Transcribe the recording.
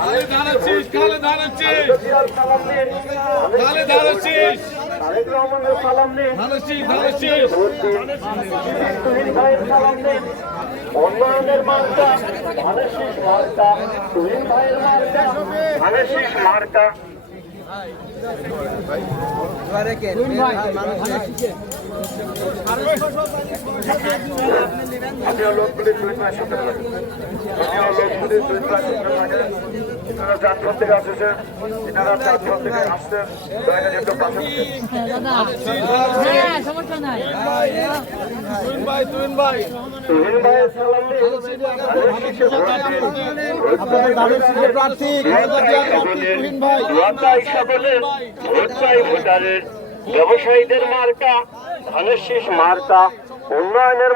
খালে ধানের শীষ তারেক রহমানের সালাম নিন ধানের শীষ। ধানের শীষ ভোট দিন তুহিন ভাইয়ের সালাম নিন উন্নয়নের মার্কা ধানের মার্কা তুহিন ভাইয়ের মার্কা ধানের মার্কা আপনিও লোকগুলি তুহিন ভাইয়ের সাথে থাকুন। আপনিও লোকগুলি তুহিন ভাইয়ের সাথে থাকেন। এনারা চাঁদপুর থেকে আসছেন এনারা চাঁদপুর থেকে আসছেন দয়া করে একটু পাশে বসেন। হ্যাঁ ভোটারের ব্যবসায়ীদের মার্কা ধানের শীষ মার্কা উন্নয়নের